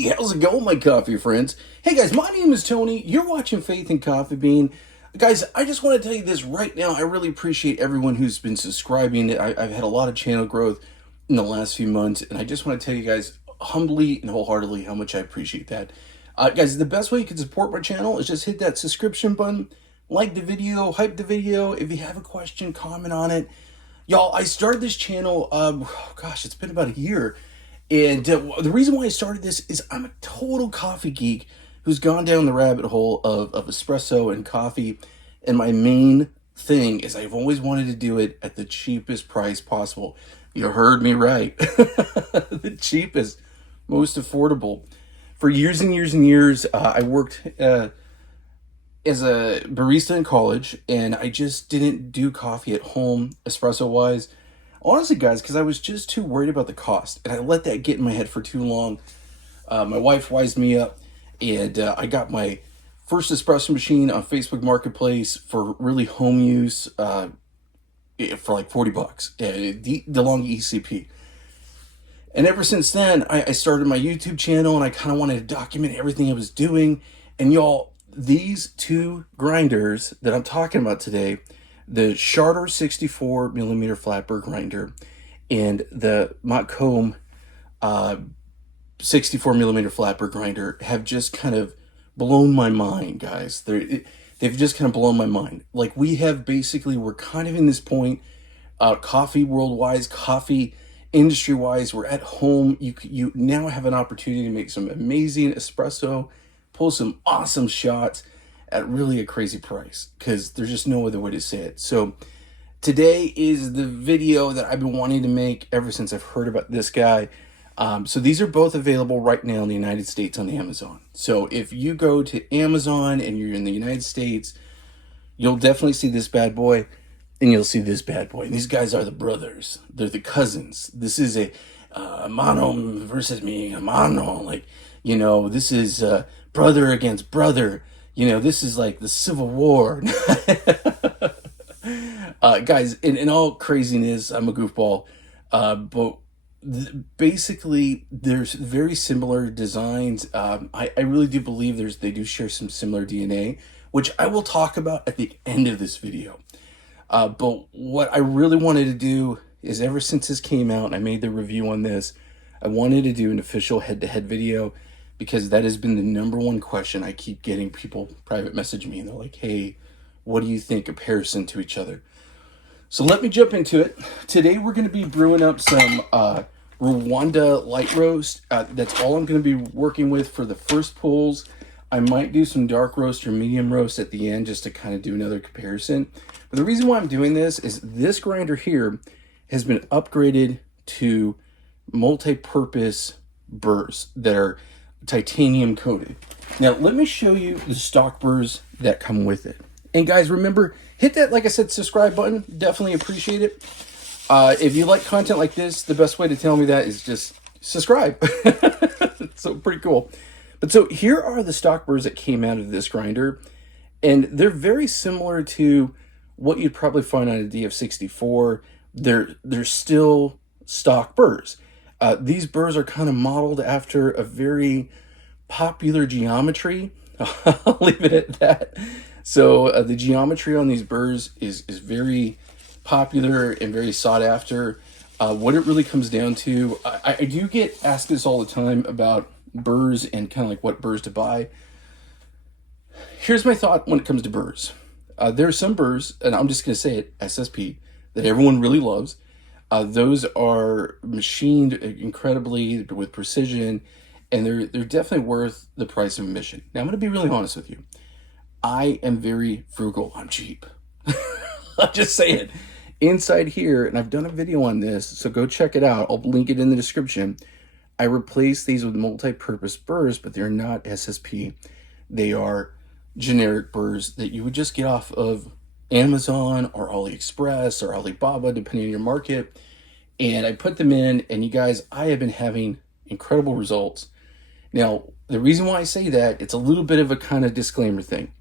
Hey, how's it going, my coffee friends? Hey guys, my name is Tony. You're watching Faith and Coffee Bean. Guys, I just want to tell you this right now. I really appreciate everyone who's been subscribing. I've had a lot of channel growth in the last few months, and I just want to tell you guys humbly and wholeheartedly how much I appreciate that. Guys, the best way you can support my channel is just hit that subscription button, like the video, hype the video. If you have a question, comment on it. Y'all, I started this channel, gosh, it's been about a year. And the reason why I started this is I'm a total coffee geek who's gone down the rabbit hole of espresso and coffee. And my main thing is I've always wanted to do it at the cheapest price possible. You heard me right. The cheapest, most affordable. For years and years and years, I worked as a barista in college, and I just didn't do coffee at home, espresso-wise. Honestly, guys, because I was just too worried about the cost, and I let that get in my head for too long. My wife wised me up, and I got my first espresso machine on Facebook Marketplace for really home use for like $40, the long ECP. And ever since then, I started my YouTube channel, and I kind of wanted to document everything I was doing. And y'all, these two grinders that I'm talking about today, the SHARDOR 64mm flat burr grinder and the MOKKOM 64mm flat burr grinder have just kind of blown my mind, guys. They've just kind of blown my mind. Like, we're kind of in this point, coffee world-wise, coffee industry-wise, we're at home. You now have an opportunity to make some amazing espresso, pull some awesome shots at really a crazy price, because there's just no other way to say it. So today is the video that I've been wanting to make ever since I've heard about this guy. So these are both available right now in the United States on Amazon. So if you go to Amazon and you're in the United States, you'll definitely see this bad boy, and you'll see this bad boy. And these guys are the brothers. They're the cousins. This is a mano versus me, a mano. Like, you know, this is brother against brother. You know, this is like the Civil War. Guys, in all craziness, I'm a goofball. But basically, there's very similar designs. I really do believe they do share some similar DNA, which I will talk about at the end of this video. But what I really wanted to do is, ever since this came out and I made the review on this, I wanted to do an official head-to-head video, because that has been the #1 question I keep getting. People private message me and they're like, hey, what do you think comparison to each other? So let me jump into it. Today we're going to be brewing up some Rwanda light roast. That's all I'm going to be working with for the first pulls. I might do some dark roast or medium roast at the end just to kind of do another comparison. But the reason why I'm doing this is this grinder here has been upgraded to multi-purpose burrs that are titanium coated. Now let me show you the stock burrs that come with it. And guys, remember, hit that, like I said, subscribe button. Definitely appreciate it. If you like content like this, the best way to tell me that is just subscribe. So pretty cool. But so here are the stock burrs that came out of this grinder, and they're very similar to what you'd probably find on a DF64. They're still stock burrs. These burrs are kind of modeled after a very popular geometry. I'll leave it at that. So the geometry on these burrs is very popular and very sought after. What it really comes down to, I do get asked this all the time about burrs and kind of like what burrs to buy. Here's my thought when it comes to burrs. There are some burrs, and I'm just going to say it, SSP, that everyone really loves. Those are machined incredibly with precision, and they're definitely worth the price of admission. Now, I'm going to be really honest with you. I am very frugal. I'm cheap. I'll just say it. Inside here, and I've done a video on this, so go check it out. I'll link it in the description. I replaced these with multi-purpose burrs, but they're not SSP. They are generic burrs that you would just get off of Amazon or AliExpress or Alibaba, depending on your market. And I put them in, and you guys, I have been having incredible results. Now, the reason why I say that, it's a little bit of a kind of disclaimer thing.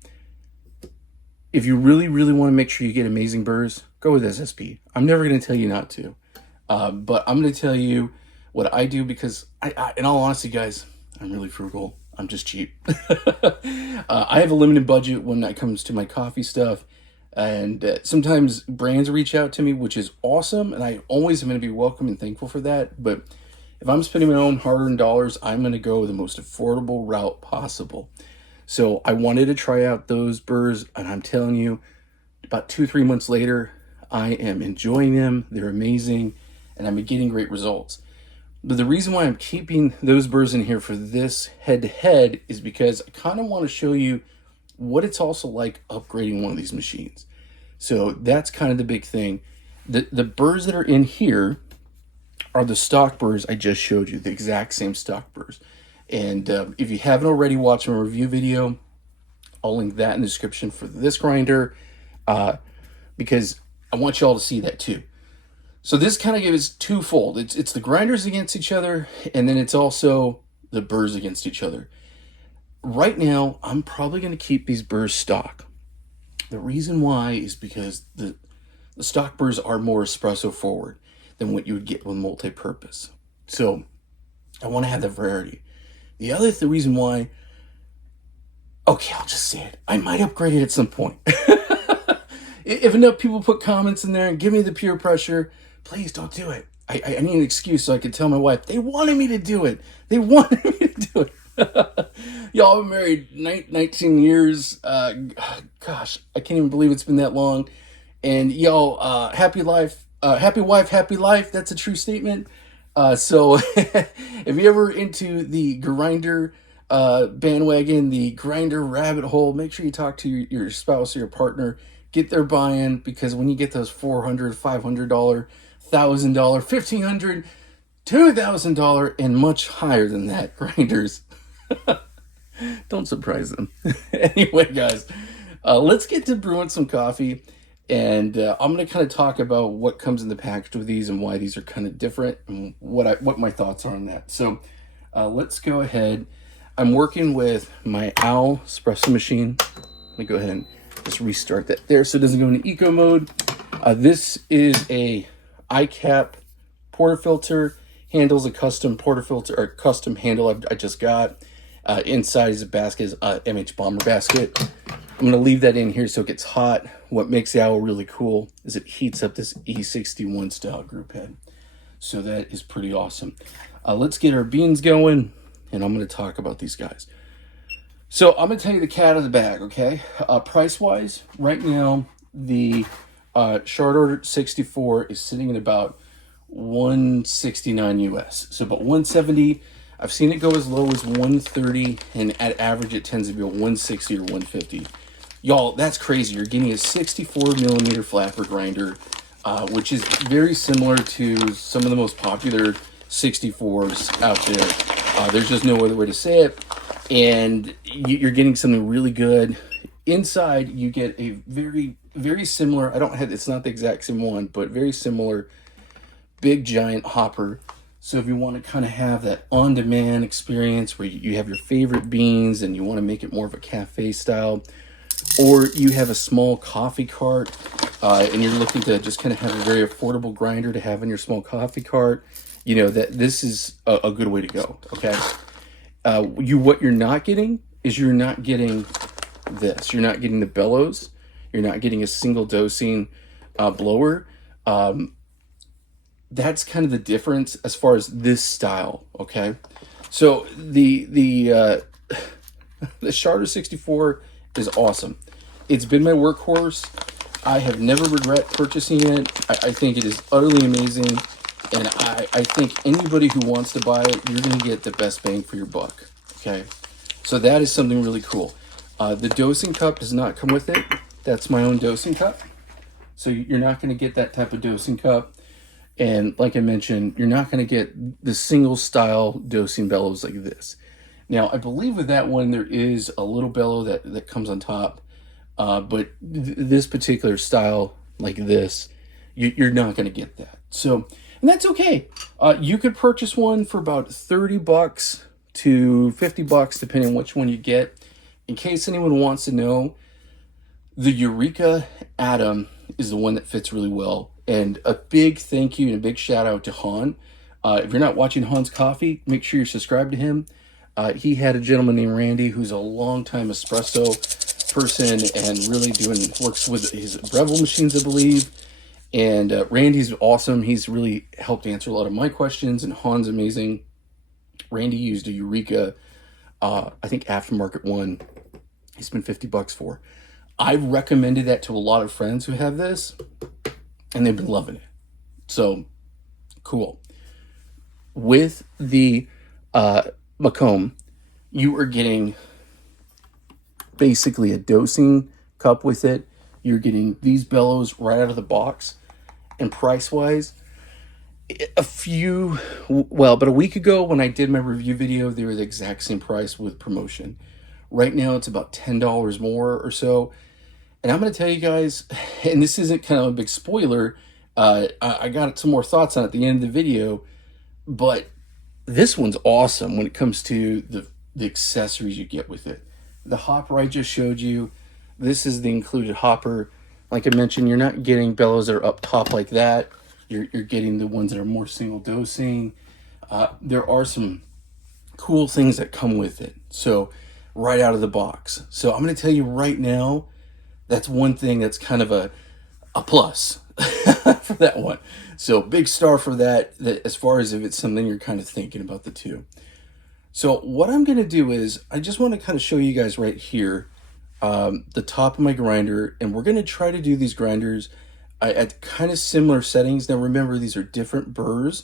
If you really, really want to make sure you get amazing burrs, go with SSP. I'm never going to tell you not to. But I'm going to tell you what I do, because I in all honesty, guys, I'm really frugal. I'm just cheap. I have a limited budget when it comes to my coffee stuff. And sometimes brands reach out to me, which is awesome. And I always am going to be welcome and thankful for that. But if I'm spending my own hard-earned dollars, I'm going to go the most affordable route possible. So I wanted to try out those burrs, and I'm telling you, about 2-3 months later, I am enjoying them. They're amazing, and I'm getting great results. But the reason why I'm keeping those burrs in here for this head-to-head is because I kind of want to show you what it's also like upgrading one of these machines. So that's kind of the big thing. The burrs that are in here are the stock burrs I just showed you, the exact same stock burrs. And if you haven't already watched my review video, I'll link that in the description for this grinder, because I want you all to see that too. So this kind of gives twofold. It's the grinders against each other, and then it's also the burrs against each other. Right now, I'm probably going to keep these burrs stock. The reason why is because the stock burrs are more espresso forward than what you would get with multi-purpose. So I want to have the variety. The reason why, okay, I'll just say it. I might upgrade it at some point. If enough people put comments in there and give me the peer pressure, please don't do it. I need an excuse so I can tell my wife, they wanted me to do it. They wanted me to do it. Y'all, I've been married 19 years. Gosh, I can't even believe it's been that long. And y'all, happy life, happy wife, happy life. That's a true statement. So if you're ever into the grinder bandwagon, the grinder rabbit hole, make sure you talk to your spouse or your partner. Get their buy-in, because when you get those $400, $500, $1,000, $1,500, $2,000, and much higher than that grinders, don't surprise them. Anyway, guys, let's get to brewing some coffee. And I'm going to kind of talk about what comes in the package with these and why these are kind of different and what my thoughts are on that. So let's go ahead. I'm working with my Owl espresso machine. Let me go ahead and just restart that there so it doesn't go into eco mode. This is a iCap portafilter. Handles a custom portafilter or custom handle I just got. Inside is a basket, MH Bomber basket. I'm going to leave that in here so it gets hot. What makes the Owl really cool is it heats up this E61 style group head. So that is pretty awesome. Let's get our beans going, and I'm going to talk about these guys. So I'm going to tell you the cat out of the bag, okay? Price-wise, right now, the SHARDOR 64 is sitting at about $169 US. So about $170. I've seen it go as low as $130, and at average it tends to be $160 or $150. Y'all, that's crazy. You're getting a 64 millimeter flapper grinder, which is very similar to some of the most popular 64s out there. There's just no other way to say it. And you're getting something really good. Inside, you get a very, very similar, it's not the exact same one, but very similar big giant hopper. So if you want to kind of have that on-demand experience where you have your favorite beans and you want to make it more of a cafe style, or you have a small coffee cart and you're looking to just kind of have a very affordable grinder to have in your small coffee cart, you know, that this is a good way to go, okay? What you're not getting is you're not getting this. You're not getting the bellows. You're not getting a single dosing blower. That's kind of the difference as far as this style, okay? So the SHARDOR 64 is awesome. It's been my workhorse. I have never regret purchasing it. I think it is utterly amazing. And I think anybody who wants to buy it, you're going to get the best bang for your buck, okay? So that is something really cool. The dosing cup does not come with it. That's my own dosing cup. So you're not going to get that type of dosing cup. And like I mentioned, you're not going to get the single style dosing bellows like this. Now, I believe with that one, there is a little bellow that comes on top. But this particular style like this, you're not going to get that. So, and that's okay. You could purchase one for about $30 to $50, depending on which one you get. In case anyone wants to know, the Eureka Atom is the one that fits really well. And a big thank you and a big shout out to Han. If you're not watching Han's Coffee, make sure you're subscribed to him. He had a gentleman named Randy who's a longtime espresso person and really works with his Breville machines, I believe. And Randy's awesome. He's really helped answer a lot of my questions, and Han's amazing. Randy used a Eureka, I think aftermarket one. He spent $50 for. I've recommended that to a lot of friends who have this, and they've been loving it. So, cool. With the MOKKOM, you are getting basically a dosing cup with it. You're getting these bellows right out of the box. And price-wise, about a week ago when I did my review video, they were the exact same price with promotion. Right now, it's about $10 more or so. And I'm going to tell you guys, and this isn't kind of a big spoiler, I got some more thoughts on it at the end of the video, but this one's awesome when it comes to the accessories you get with it. The hopper I just showed you, this is the included hopper. Like I mentioned, you're not getting bellows that are up top like that. You're getting the ones that are more single dosing. There are some cool things that come with it. So right out of the box. So I'm going to tell you right now, that's one thing that's kind of a plus for that one. So big star for that as far as if it's something you're kind of thinking about the two. So what I'm going to do is I just want to kind of show you guys right here the top of my grinder, and we're going to try to do these grinders at kind of similar settings. Now remember, these are different burrs,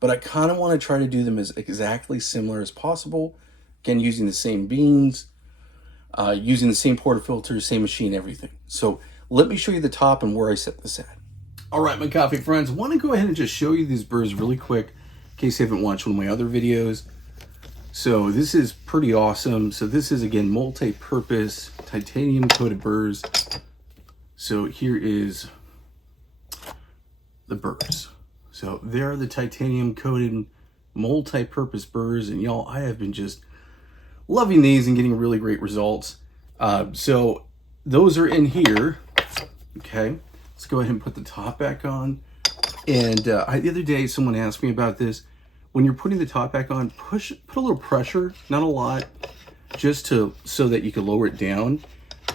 but I kind of want to try to do them as exactly similar as possible. Again, using the same beans, using the same portafilter, same machine, everything. So let me show you the top and where I set this at. All right, my coffee friends, I want to go ahead and just show you these burrs really quick in case you haven't watched one of my other videos. So this is pretty awesome. So this is, again, multi-purpose titanium coated burrs. So here is the burrs. So there are the titanium coated multi-purpose burrs, and y'all, I have been just loving these and getting really great results. So those are in here. Okay, let's go ahead and put the top back on. And the other day someone asked me about this. When you're putting the top back on, put a little pressure, not a lot, just so that you can lower it down.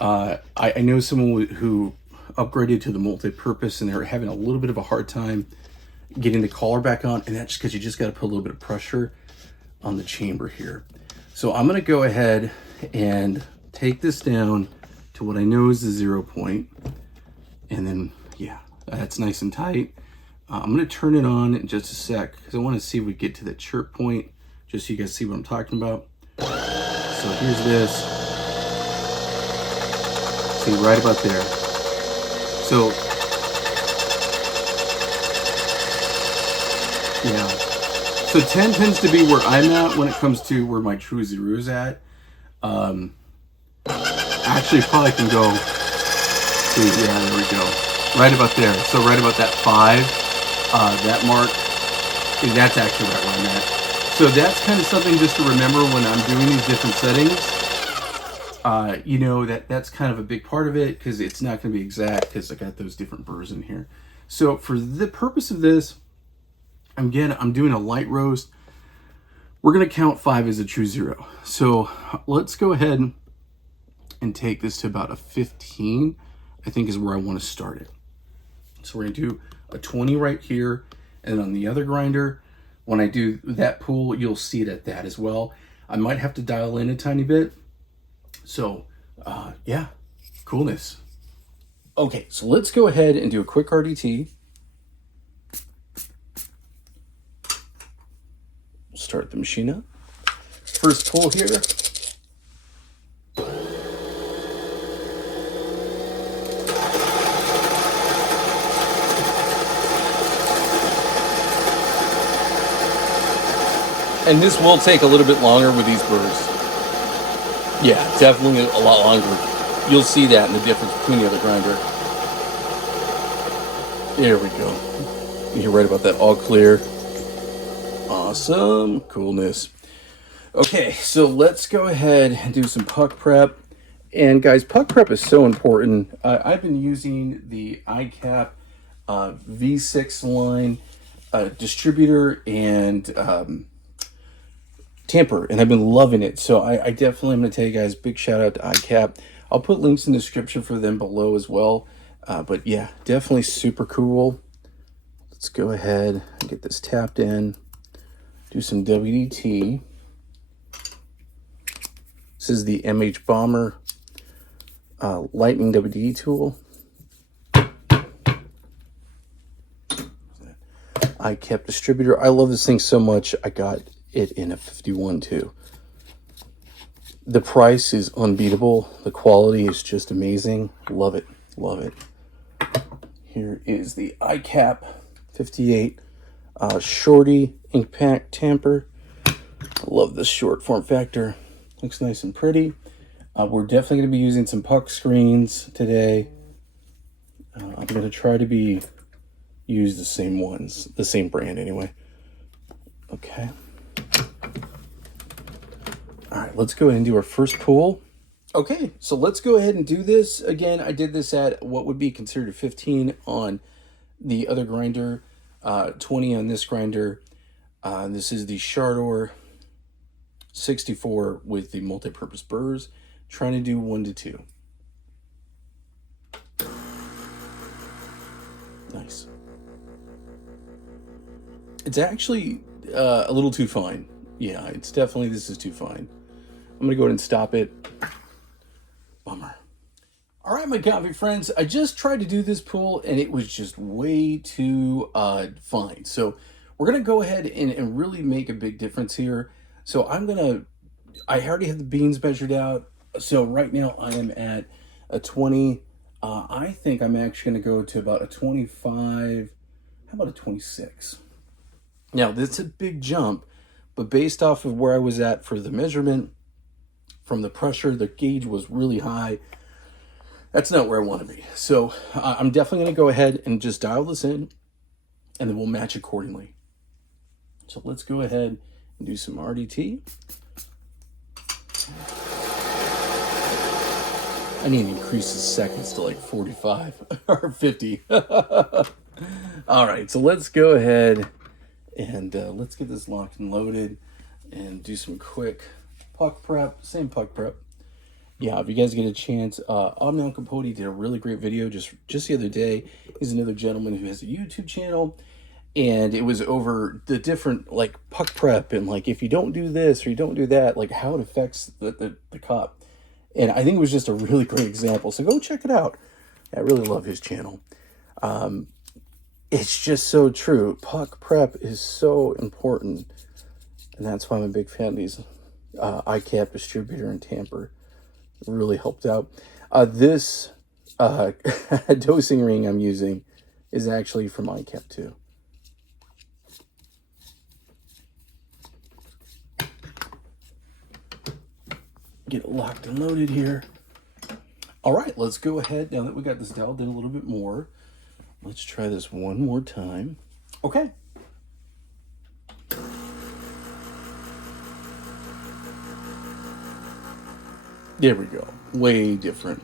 I know someone who upgraded to the multi-purpose, and they're having a little bit of a hard time getting the collar back on, and that's just because you just got to put a little bit of pressure on the chamber here. So I'm going to go ahead and take this down to what I know is the 0 point, and then yeah, that's nice and tight. I'm going to turn it on in just a sec because I want to see if we get to that chirp point, just so you guys see what I'm talking about. So here's this. See, right about there. So, yeah. So 10 tends to be where I'm at when it comes to where my true zero is at. Actually, probably can go, see, yeah, there we go. Right about there. So right about that 5. That mark, and that's actually right where I'm at. So that's kind of something just to remember when I'm doing these different settings. You know, that's kind of a big part of it because it's not going to be exact because I got those different burrs in here. So for the purpose of this, I'm doing a light roast. We're going to count 5 as a true zero. So let's go ahead and take this to about a 15, I think is where I want to start it. So we're going to do a 20 right here, and on the other grinder, when I do that pull, you'll see it at that as well. I might have to dial in a tiny bit. So yeah, coolness. Okay, so let's go ahead and do a quick RDT. We'll start the machine up. First pull here. And this will take a little bit longer with these burrs. Yeah, definitely a lot longer. You'll see that in the difference between the other grinder. There we go. You're right about that, all clear. Awesome, coolness. Okay, so let's go ahead and do some puck prep. And guys, puck prep is so important. I've been using the iCap V6 line distributor and tamper, and I've been loving it. So I definitely am going to tell you guys, big shout out to iCap. I'll put links in the description for them below as well. But yeah, definitely super cool. Let's go ahead and get this tapped in. Do some WDT. This is the MH Bomber Lightning WDT tool. iCap distributor. I love this thing so much. I got it in a 51 too. The price is unbeatable. The quality is just amazing. Love it. Love it. Here is the iCap 58 Shorty ink pack tamper. I love this short form factor. Looks nice and pretty. We're definitely going to be using some puck screens today. I'm going to try to use the same ones, the same brand anyway. Okay. All right, let's go ahead and do our first pull. Okay, so let's go ahead and do this. Again, I did this at what would be considered a 15 on the other grinder, 20 on this grinder. This is the SHARDOR 64 with the multi-purpose burrs. Trying to do 1 to 2. Nice. It's actually a little too fine. Yeah, it's definitely, this is too fine. I'm going to go ahead and stop it. Bummer. All right, my coffee friends, I just tried to do this pull and it was just way too fine. So we're going to go ahead and really make a big difference here. So I already have the beans measured out. So right now I am at a 20. I think I'm actually going to go to about a 25. How about a 26? Now, this is a big jump, but based off of where I was at for the measurement, from the pressure, the gauge was really high. That's not where I want to be. So I'm definitely going to go ahead and just dial this in, and then we'll match accordingly. So let's go ahead and do some RDT. I need to increase the seconds to like 45 or 50. All right, so let's go ahead and let's get this locked and loaded and do some quick puck prep. Same puck prep. Yeah, if you guys get a chance, Omnion Capote did a really great video just the other day. He's another gentleman who has a YouTube channel, and it was over the different like puck prep and like if you don't do this or you don't do that, like how it affects the cup. And I think it was just a really great example. So go check it out. I really love his channel. It's just so true. Puck prep is so important. And that's why I'm a big fan of these iCap distributor and tamper. It really helped out. This dosing ring I'm using is actually from iCap too. Get it locked and loaded here. All right, let's go ahead. Now that we got this dialed in a little bit more, let's try this one more time. Okay. There we go. Way different.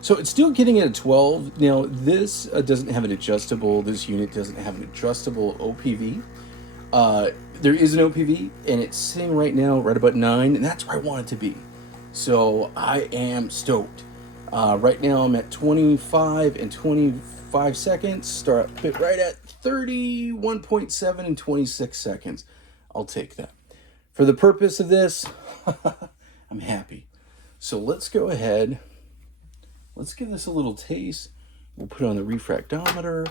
So it's still getting at a 12. Now this doesn't have an adjustable, this unit doesn't have an adjustable OPV. There is an OPV and it's sitting right now right about 9, and that's where I want it to be. So I am stoked. Right now I'm at 25 and 25 seconds. Start right at 31.7 and 26 seconds. I'll take that. For the purpose of this, I'm happy. So let's go ahead. Let's give this a little taste. We'll put it on the refractometer,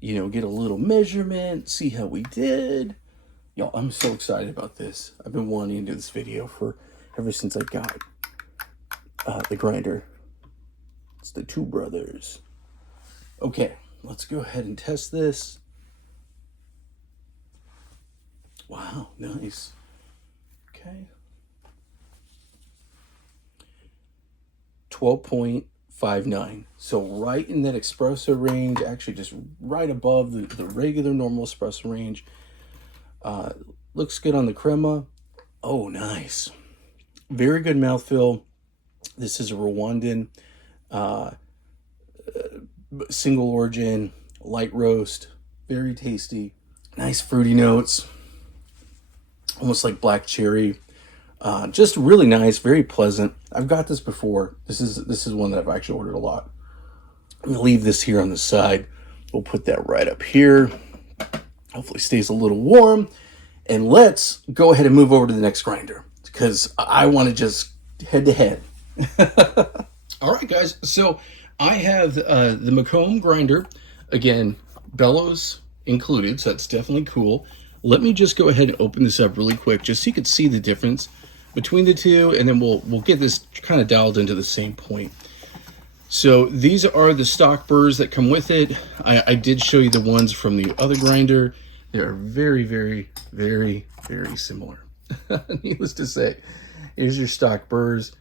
get a little measurement, see how we did. Y'all, I'm so excited about this. I've been wanting to do this video ever since I got the grinder. It's the two brothers. Okay, let's go ahead and test this. Wow, nice. Okay. 12.59. So right in that espresso range, actually just right above the regular normal espresso range. Looks good on the crema. Oh, nice. Very good mouthfeel. This is a Rwandan single origin light roast. Very tasty. Nice fruity notes. Almost like black cherry. Just really nice, very pleasant. I've got this before. This is one that I've actually ordered a lot. I'm gonna leave this here on the side. We'll put that right up here. Hopefully stays a little warm. And let's go ahead and move over to the next grinder because I want to just head to head. All right, guys. So I have the MOKKOM grinder. Again, bellows included, so that's definitely cool. Let me just go ahead and open this up really quick just so you can see the difference between the two, and then we'll get this kind of dialed into the same point. So these are the stock burrs that come with it. I did show you the ones from the other grinder. They are very, very, very, very similar. Needless to say, here's your stock burrs.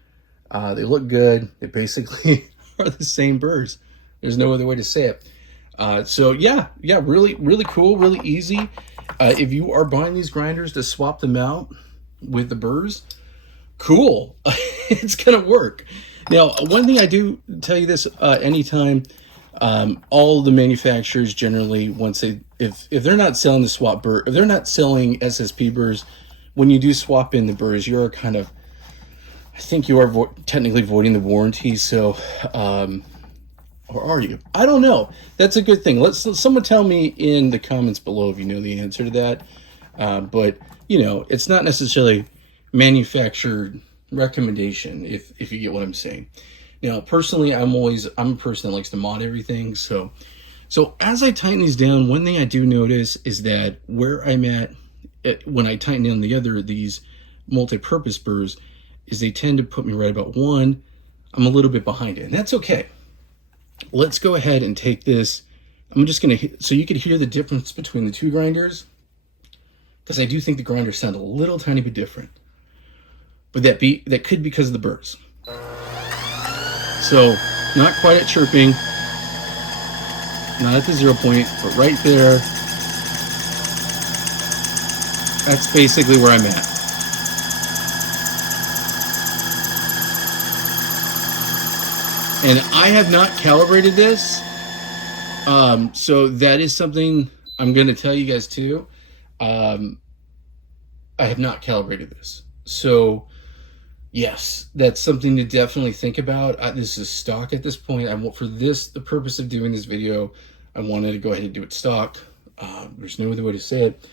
They look good. They basically are the same burrs. There's no other way to say it. So yeah, really, really cool, really easy. If you are buying these grinders to swap them out with the burrs, cool. It's gonna work. Now, one thing I do tell you this anytime, all the manufacturers generally, once if they're not selling the swap burr, if they're not selling SSP burrs, when you do swap in the burrs, you're kind of, I think you are technically voiding the warranty. So, or are you? I don't know. That's a good thing. Let someone tell me in the comments below if you know the answer to that. But you know, it's not necessarily manufactured recommendation if you get what I'm saying. Now, personally, I'm a person that likes to mod everything. So as I tighten these down, one thing I do notice is that where I'm at when I tighten down the other of these multi-purpose burrs is they tend to put me right about one. I'm a little bit behind it, and that's okay. Let's go ahead and take this. I'm just gonna so you could hear the difference between the two grinders, because I do think the grinders sound a little tiny bit different. But that could be because of the burrs. So not quite at chirping, not at the 0 point, but right there. That's basically where I'm at. And I have not calibrated this. So that is something I'm going to tell you guys too. I have not calibrated this. So yes, that's something to definitely think about. This is stock at this point. The purpose of doing this video, I wanted to go ahead and do it stock. There's no other way to say it.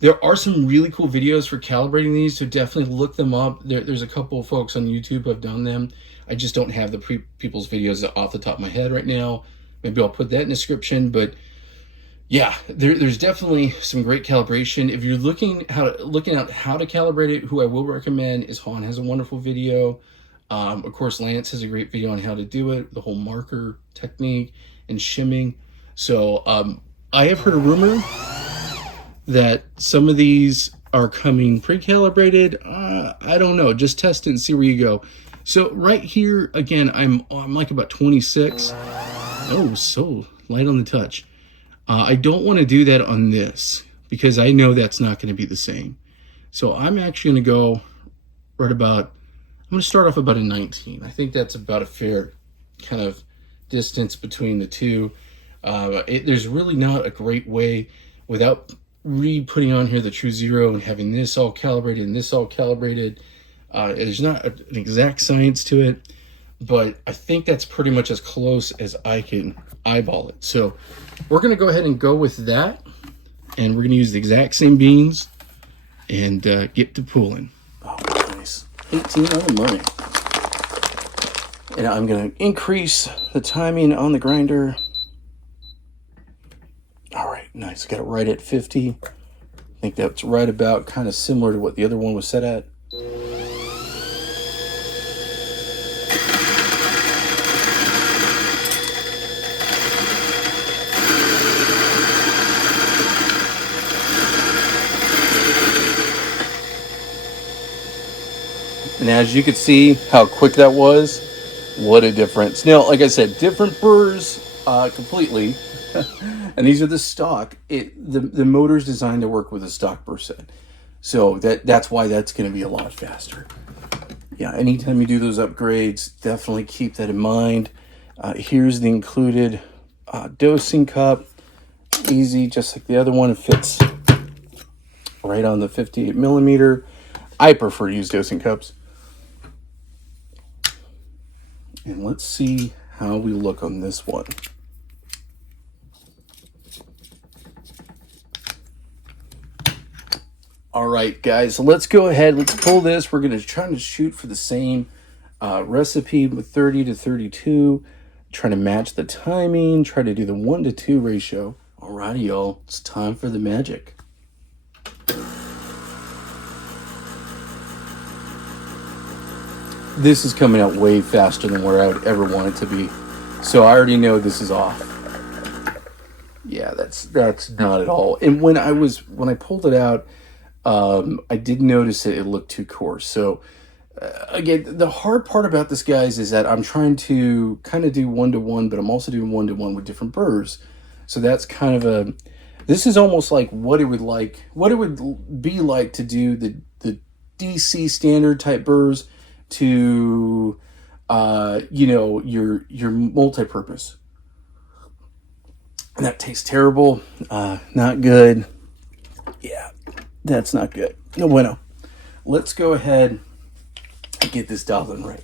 There are some really cool videos for calibrating these, so definitely look them up. There's a couple of folks on YouTube who have done them. I just don't have the people's videos off the top of my head right now. Maybe I'll put that in the description, but yeah, there's definitely some great calibration. If you're looking at how to calibrate it, who I will recommend is Han has a wonderful video. Of course, Lance has a great video on how to do it, the whole marker technique and shimming. So I have heard a rumor that some of these are coming pre-calibrated. I don't know. Just test it and see where you go. So right here, again, I'm like about 26. Oh, so light on the touch. I don't want to do that on this because I know that's not going to be the same. So I'm actually going to go right about, I'm going to start off about a 19. I think that's about a fair kind of distance between the two. There's really not a great way without putting on here the true zero and having this all calibrated and this all calibrated. There's not an exact science to it, but I think that's pretty much as close as I can eyeball it. So we're going to go ahead and go with that, and we're going to use the exact same beans and get to pooling. Oh, nice. 18 on the money. And I'm going to increase the timing on the grinder. All right, nice. Got it right at 50. I think that's right about kind of similar to what the other one was set at. And as you can see how quick that was, what a difference. Now, like I said, different burrs completely. And these are the stock. The motor's designed to work with a stock burr set. So that's why that's going to be a lot faster. Yeah, anytime you do those upgrades, definitely keep that in mind. Here's the included dosing cup. Easy, just like the other one. It fits right on the 58 millimeter. I prefer to use dosing cups. And let's see how we look on this one. All right, guys, so let's go ahead. Let's pull this. We're going to try to shoot for the same recipe with 30 to 32. Trying to match the timing. Try to do the 1 to 2 ratio. All righty, y'all. It's time for the magic. This is coming out way faster than where I would ever want it to be. So I already know this is off. Yeah, that's not at all. And when I pulled it out, I did notice that it looked too coarse. So again, the hard part about this, guys, is that I'm trying to kind of do 1-to-1, but I'm also doing 1-to-1 with different burrs. So that's kind of this is almost like what it would be like to do the DC standard type burrs to your multi-purpose. And that tastes terrible. Not good. Yeah, that's not good. No bueno. Let's go ahead and get this dialed in right,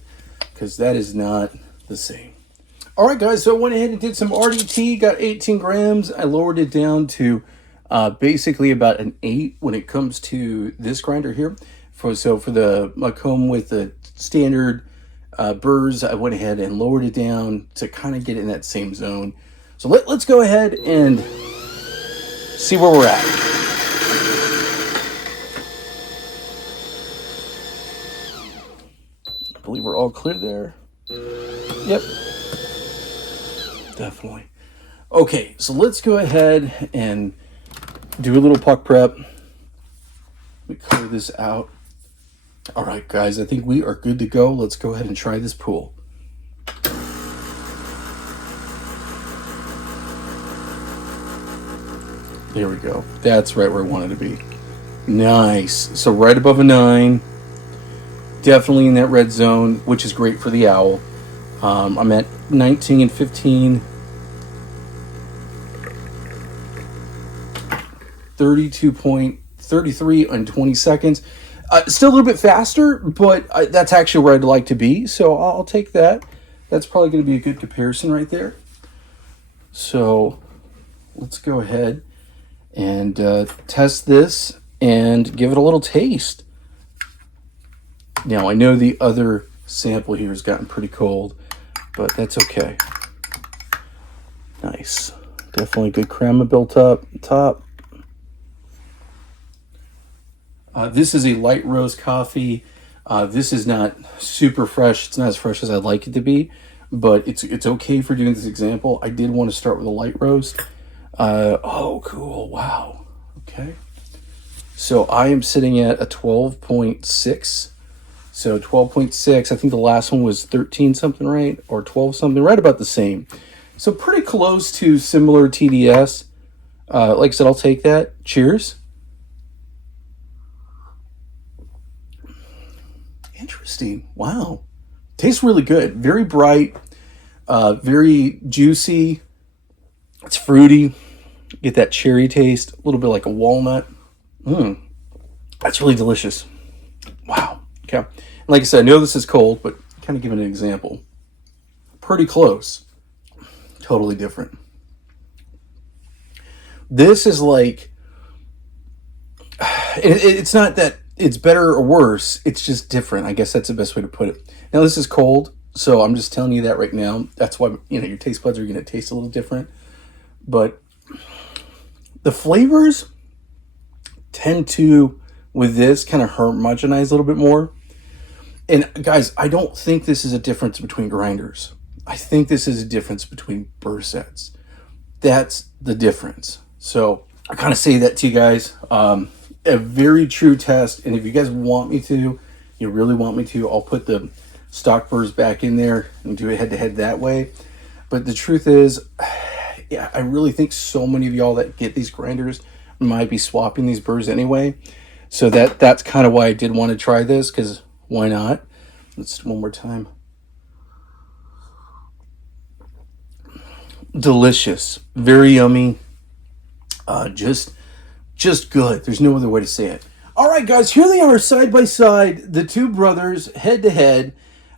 because that is not the same. All right, guys, so I went ahead and did some RDT, got 18 grams. I lowered it down to basically about an 8 when it comes to this grinder here. For the MOKKOM with the standard burrs, I went ahead and lowered it down to kind of get it in that same zone. So let's go ahead and see where we're at. I believe we're all clear there. Yep. Definitely. Okay, so let's go ahead and do a little puck prep. Let me clear this out. All right, guys, I think we are good to go. Let's go ahead and try this pool. There we go. That's right where I wanted to be. Nice. So right above a 9. Definitely in that red zone, which is great for the owl. I'm at 19 and 15. 32.33 in 20 seconds. Still a little bit faster, but that's actually where I'd like to be. So I'll take that. That's probably going to be a good comparison right there. So let's go ahead and test this and give it a little taste. Now, I know the other sample here has gotten pretty cold, but that's okay. Nice. Definitely good crema built up top. This is a light roast coffee. This is not super fresh. It's not as fresh as I'd like it to be, but it's okay for doing this example. I did want to start with a light roast. Oh, cool. Wow. Okay. So I am sitting at a 12.6. So 12.6. I think the last one was 13 something, right? Or 12 something, right about the same. So pretty close to similar TDS. Like I said, I'll take that. Cheers. Interesting. Wow. Tastes really good. Very bright. Very juicy. It's fruity. Get that cherry taste. A little bit like a walnut. That's really delicious. Wow. Okay. Like I said, I know this is cold, but kind of giving an example. Pretty close. Totally different. This is like... It's not that it's better or worse. It's just different. I guess that's the best way to put it. Now, this is cold, so I'm just telling you that right now. That's why, your taste buds are going to taste a little different. But the flavors tend to, with this, kind of homogenize a little bit more. And guys, I don't think this is a difference between grinders. I think this is a difference between burr sets. That's the difference. So I kind of say that to you guys. A very true test. And if you guys want me to, you really want me to, I'll put the stock burrs back in there and do it head-to-head that way. But the truth is, yeah, I really think so many of y'all that get these grinders might be swapping these burrs anyway. So that's kind of why I did want to try this, because why not? Let's do one more time. Delicious. Very yummy. Just good. There's no other way to say it. All right, guys, here they are side by side, the two brothers head to head.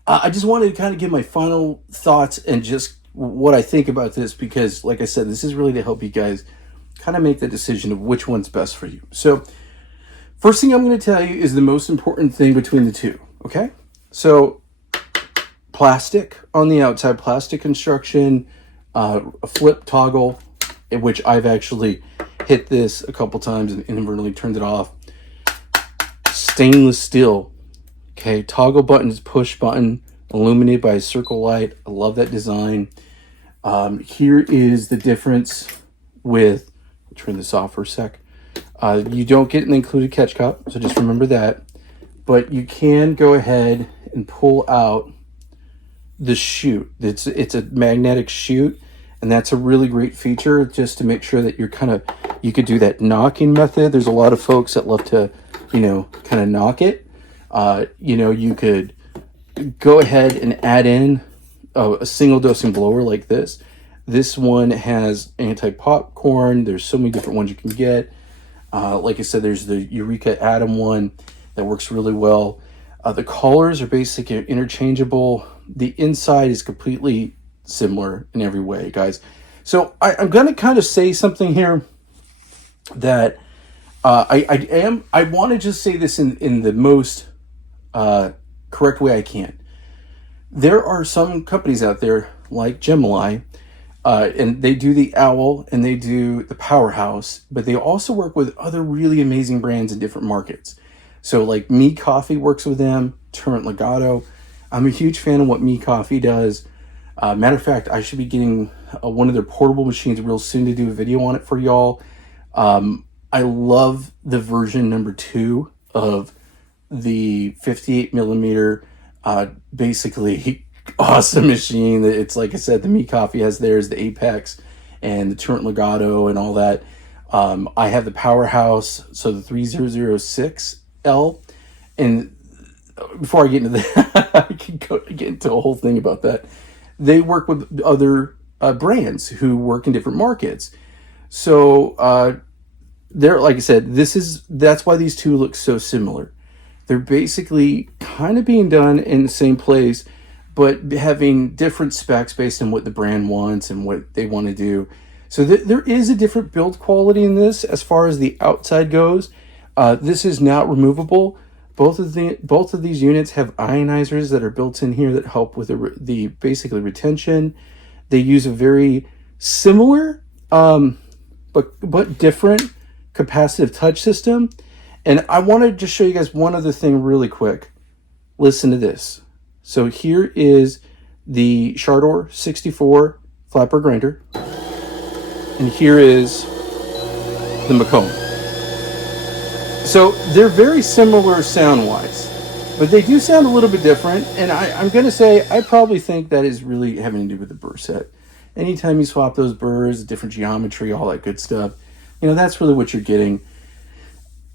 I just wanted to kind of give my final thoughts and just what I think about this because, like I said, this is really to help you guys kind of make the decision of which one's best for you. So, first thing I'm going to tell you is the most important thing between the two, okay? So, plastic on the outside, plastic construction, a flip toggle, in which I've actually hit this a couple times and inadvertently turned it off. Stainless steel, okay, toggle button is push button, illuminated by a circle light. I love that design. Here is the difference with, I'll turn this off for a sec. You don't get an included catch cup, so just remember that. But you can go ahead and pull out the chute. It's a magnetic chute, and that's a really great feature just to make sure that you're you could do that knocking method. There's a lot of folks that love to, kind of knock it. You could go ahead and add in a single dosing blower like this. This one has anti-popcorn. There's so many different ones you can get. Like I said, there's the Eureka Atom one that works really well. The collars are basically interchangeable. The inside is completely similar in every way, guys. So I'm going to kind of say something here that I want to just say this in the most correct way I can. There are some companies out there like Gemini, and they do the Owl and they do the Powerhouse, but they also work with other really amazing brands in different markets. So like Me Coffee works with them, Turnt Legato. I'm a huge fan of what Me Coffee does. Matter of fact, I should be getting one of their portable machines real soon to do a video on it for y'all. I love the version number 2 of the 58 millimeter, basically awesome machine. It's like I said, the Me Coffee has theirs, the Apex and the Turnt Legato and all that. I have the Powerhouse, so the 3006L. And before I get into that, I can get into a whole thing about that. They work with other brands who work in different markets. So they're, like I said, that's why these two look so similar. They're basically kind of being done in the same place, but having different specs based on what the brand wants and what they want to do. So there is a different build quality in this as far as the outside goes. This is not removable. Both of these units have ionizers that are built in here that help with the basically retention. They use a very similar but different capacitive touch system. And I want to just show you guys one other thing really quick. Listen to this. So here is the SHARDOR 64 flatbread grinder. And here is the MOKKOM. So they're very similar sound-wise, but they do sound a little bit different. And I'm going to say I probably think that is really having to do with the burr set. Anytime you swap those burrs, different geometry, all that good stuff, that's really what you're getting.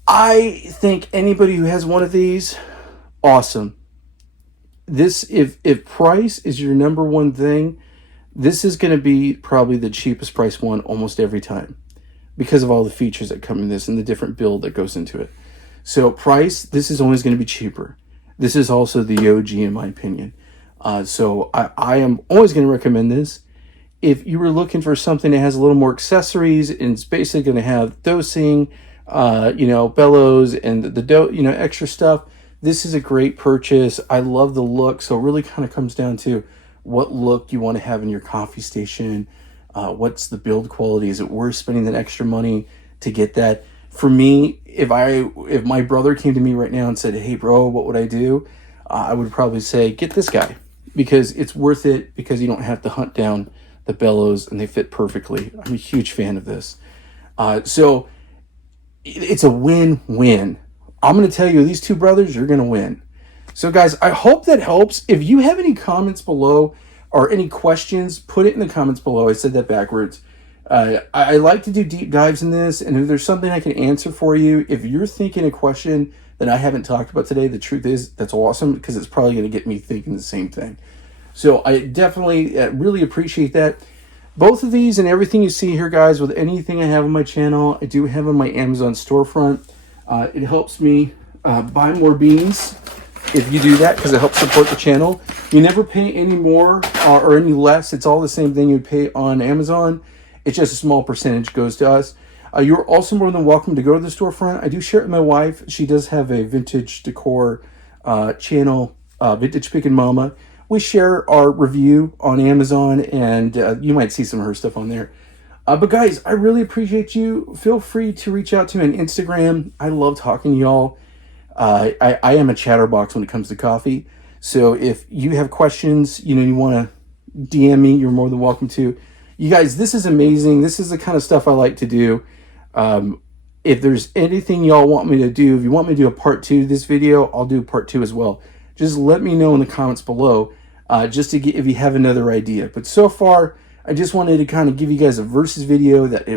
I think anybody who has one of these, awesome. This, if price is your number one thing, this is going to be probably the cheapest price one almost every time because of all the features that come in this and the different build that goes into it. So price, this is always going to be cheaper. This is also the OG in my opinion. So I am always going to recommend this. If you were looking for something that has a little more accessories and it's basically going to have dosing, bellows and the extra stuff, this is a great purchase. I love the look. So it really kind of comes down to what look you want to have in your coffee station. What's the build quality? Is it worth spending that extra money to get that? For me, if my brother came to me right now and said, "Hey bro, what would I do?" I would probably say, get this guy because it's worth it because you don't have to hunt down the bellows and they fit perfectly. I'm a huge fan of this. So it's a win-win. I'm going to tell you, these two brothers, you're going to win. So guys, I hope that helps. If you have any comments below or any questions, put it in the comments below. I said that backwards. I like to do deep dives in this, and if there's something I can answer for you, if you're thinking a question that I haven't talked about today, the truth is that's awesome because it's probably going to get me thinking the same thing. So I definitely really appreciate that. Both of these and everything you see here, guys, with anything I have on my channel, I do have on my Amazon storefront. It helps me buy more beans if you do that, because it helps support the channel. You never pay any more or any less. It's all the same thing you pay on Amazon. It's just a small percentage goes to us. You're also more than welcome to go to the storefront. I do share it with my wife. She does have a vintage decor channel, Vintage Pick and Mama. We share our review on Amazon, and you might see some of her stuff on there. But guys, I really appreciate you. Feel free to reach out to me on Instagram. I love talking to y'all. I am a chatterbox when it comes to coffee. So if you have questions, you want to DM me, you're more than welcome to. You guys, this is amazing. This is the kind of stuff I like to do. If there's anything y'all want me to do, if you want me to do a part 2 of this video, I'll do part 2 as well. Just let me know in the comments below, just to get, if you have another idea. But so far, I just wanted to kind of give you guys a versus video that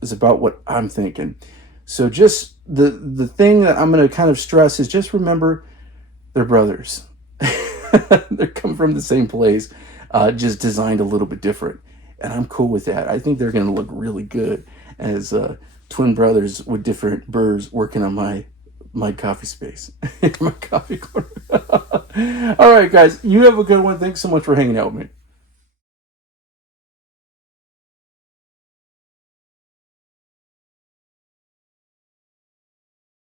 is about what I'm thinking. So just the thing that I'm going to kind of stress is just remember, they're brothers. They come from the same place, just designed a little bit different. And I'm cool with that. I think they're going to look really good as twin brothers with different burrs working on my coffee space. My coffee corner. All right, guys. You have a good one. Thanks so much for hanging out with me.